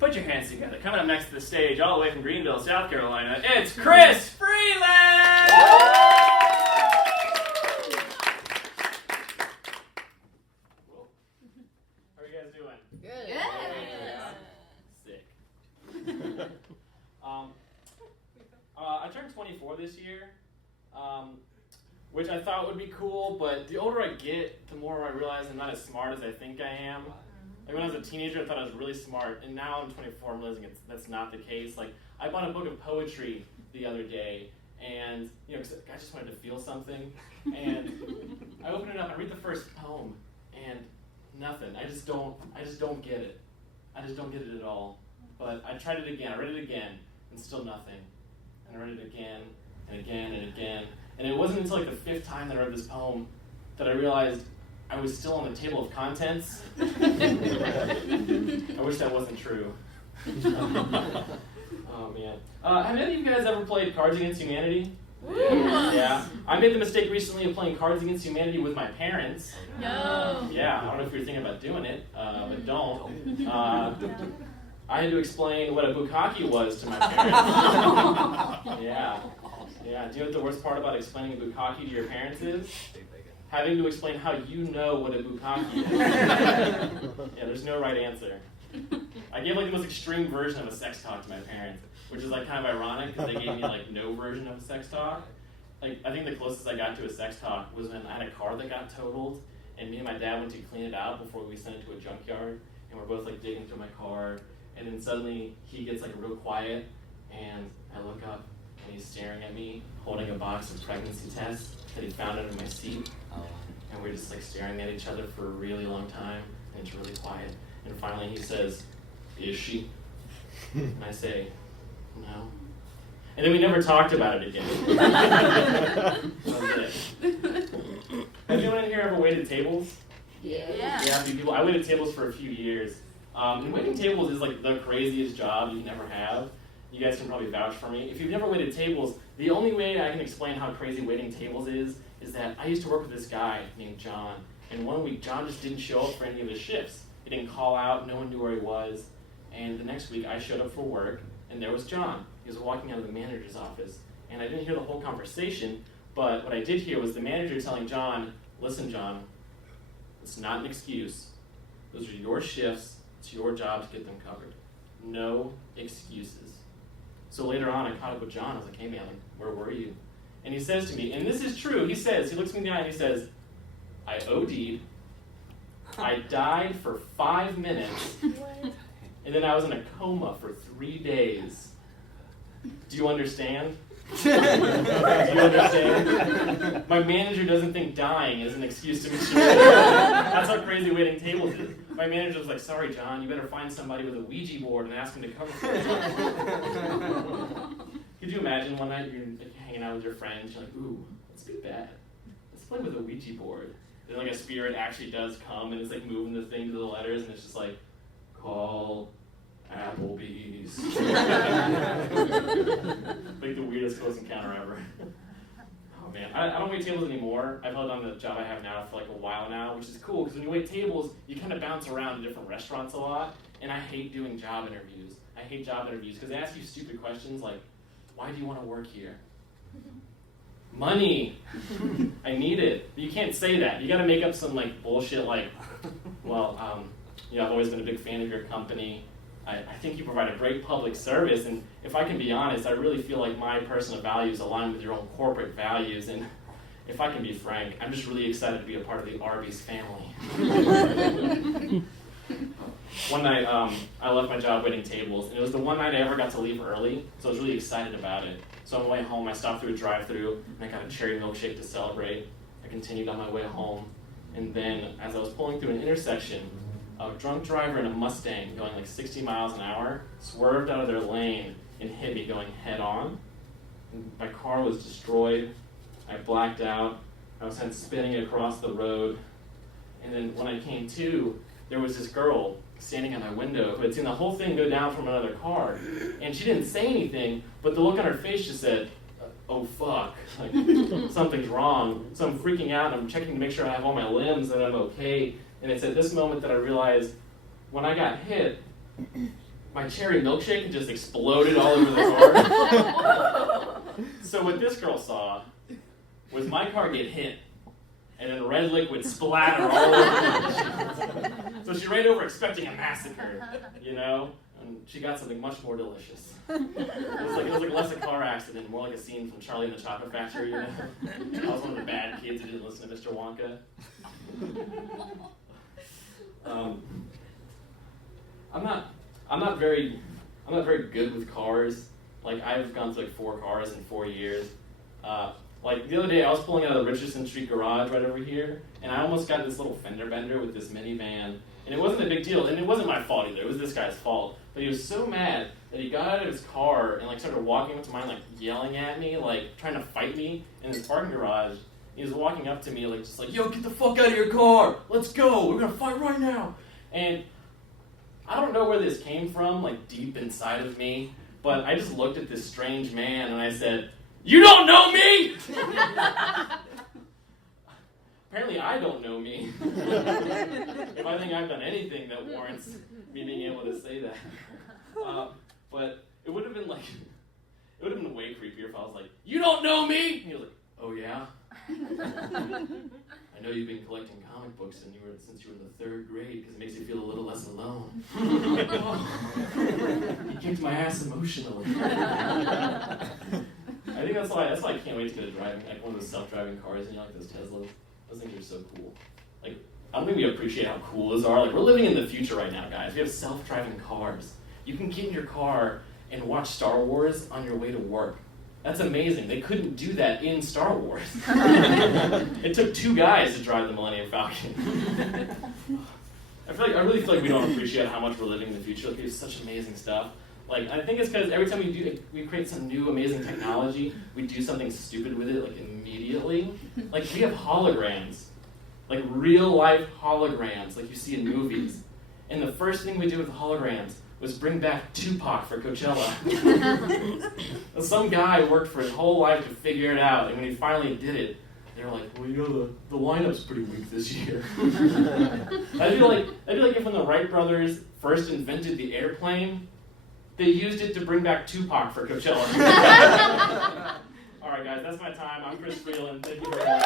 Put your hands together. Coming up next to the stage, all the way from Greenville, South Carolina, it's Chris Freeland! Cool. How are you guys doing? Good. Yeah. Sick. I turned 24 this year, which I thought would be cool, but the older I get, the more I realize I'm not as smart as I think I am. Like when I was a teenager, I thought I was really smart, and now I'm 24, I'm realizing that's not the case. Like, I bought a book of poetry the other day, and, you know, 'cause I just wanted to feel something, and I open it up, I read the first poem, and nothing. I just don't get it. I just don't get it at all. But I tried it again, I read it again, and still nothing. And I read it again, and again, and again. And it wasn't until like the 5th time that I read this poem that I realized I was still on the table of contents. I wish that wasn't true. Oh man. Have any of you guys ever played Cards Against Humanity? Yeah. I made the mistake recently of playing Cards Against Humanity with my parents. No. Yeah, I don't know if you're thinking about doing it, but don't. I had to explain what a bukkake was to my parents. Yeah. Yeah. Do you know what the worst part about explaining a bukkake to your parents is? Having to explain how you know what a bukkake is. Yeah, there's no right answer. I gave like the most extreme version of a sex talk to my parents, which is like kind of ironic because they gave me like no version of a sex talk. Like I think the closest I got to a sex talk was when I had a car that got totaled, and me and my dad went to clean it out before we sent it to a junkyard, and we're both like digging through my car, and then suddenly he gets like real quiet, and I look up, and he's staring at me, holding a box of pregnancy tests that he found under my seat. And we're just like staring at each other for a really long time, and it's really quiet. And finally he says, "Is she?" And I say, "No." And then we never talked about it again. That was it. Has anyone in here ever waited tables? Yeah. Yeah, a few people. I waited tables for a few years. And waiting tables is like the craziest job you can ever have. You guys can probably vouch for me. If you've never waited tables, the only way I can explain how crazy waiting tables is that I used to work with this guy named John, and one week John just didn't show up for any of his shifts. He didn't call out, no one knew where he was, and the next week I showed up for work, and there was John. He was walking out of the manager's office, and I didn't hear the whole conversation, but what I did hear was the manager telling John, "Listen, John, it's not an excuse. Those are your shifts. It's your job to get them covered. No excuses." So later on, I caught up with John. I was like, "Hey man, where were you?" And he says to me, and this is true, he looks me in the eye and he says, "I OD'd, I died for 5 minutes, and then I was in a coma for 3 days. Do you understand?" Do you understand? My manager doesn't think dying is an excuse to be sure. That's how crazy waiting tables is. My manager was like, "Sorry, John, you better find somebody with a Ouija board and ask him to cover for you." Could you imagine one night you're hanging out with your friends, you're like, "Ooh, let's do that. Let's play with a Ouija board." And like a spirit actually does come and it's like moving the thing to the letters and it's just like, "Call Applebee's." Like the weirdest close encounter ever. Oh man, I don't wait tables anymore. I've held on the job I have now for like a while now, which is cool because when you wait tables, you kind of bounce around to different restaurants a lot, and I hate doing job interviews. I hate job interviews because they ask you stupid questions like, "Why do you want to work here?" "Money." I need it. But you can't say that. You got to make up some like bullshit like, "Well, I've always been a big fan of your company. I think you provide a great public service, and if I can be honest, I really feel like my personal values align with your own corporate values, and if I can be frank, I'm just really excited to be a part of the Arby's family." One night, I left my job waiting tables, and it was the one night I ever got to leave early, so I was really excited about it. So on my way home, I stopped through a drive-thru, and I got a cherry milkshake to celebrate. I continued on my way home, and then as I was pulling through an intersection, a drunk driver in a Mustang going like 60 miles an hour swerved out of their lane and hit me going head on. My car was destroyed. I blacked out. I was sent spinning across the road. And then when I came to, there was this girl standing at my window who had seen the whole thing go down from another car. And she didn't say anything, but the look on her face just said, "Oh fuck, like something's wrong." So I'm freaking out and I'm checking to make sure I have all my limbs and I'm okay. And it's at this moment that I realized when I got hit, my cherry milkshake had just exploded all over the car. So what this girl saw was my car get hit, and then red liquid splatter all over it. So she ran over expecting a massacre, you know? And she got something much more delicious. It was like less a car accident, more like a scene from Charlie and the Chocolate Factory, you know? I was one of the bad kids who didn't listen to Mr. Wonka. I'm not very good with cars. Like, I've gone through like 4 cars in 4 years. Like the other day, I was pulling out of the Richardson Street garage right over here, and I almost got this little fender bender with this minivan. And it wasn't a big deal, and it wasn't my fault either. It was this guy's fault. But he was so mad that he got out of his car and like started walking up to mine, like yelling at me, like trying to fight me in his parking garage. He was walking up to me, like just like, "Yo, get the fuck out of your car! Let's go! We're gonna fight right now!" And I don't know where this came from, like deep inside of me, but I just looked at this strange man and I said, "You don't know me!" Apparently I don't know me. If I think I've done anything that warrants me being able to say that. But it would have been way creepier if I was like, "You don't know me!" And he was like, "Oh yeah? I know you've been collecting comic books since you were in the 3rd grade because it makes you feel a little less alone." He kicked my ass emotionally. I think that's why I can't wait to get a driving, like one of those self-driving cars, you know, like those Teslas. Those things are so cool. Like, I don't think we appreciate how cool those are. Like, we're living in the future right now, guys. We have self-driving cars. You can get in your car and watch Star Wars on your way to work. That's amazing. They couldn't do that in Star Wars. It took 2 guys to drive the Millennium Falcon. I really feel like we don't appreciate how much we're living in the future. Like, we have such amazing stuff. Like, I think it's because every time we create some new amazing technology, we do something stupid with it, like, immediately. Like, we have holograms. Like, real-life holograms, like you see in movies. And the first thing we did with the holograms was bring back Tupac for Coachella. Some guy worked for his whole life to figure it out, and when he finally did it, they were like, "Well, you know, the lineup's pretty weak this year." That'd be like if when the Wright brothers first invented the airplane, they used it to bring back Tupac for Coachella. All right, guys, that's my time. I'm Chris Freeland. Thank you very much.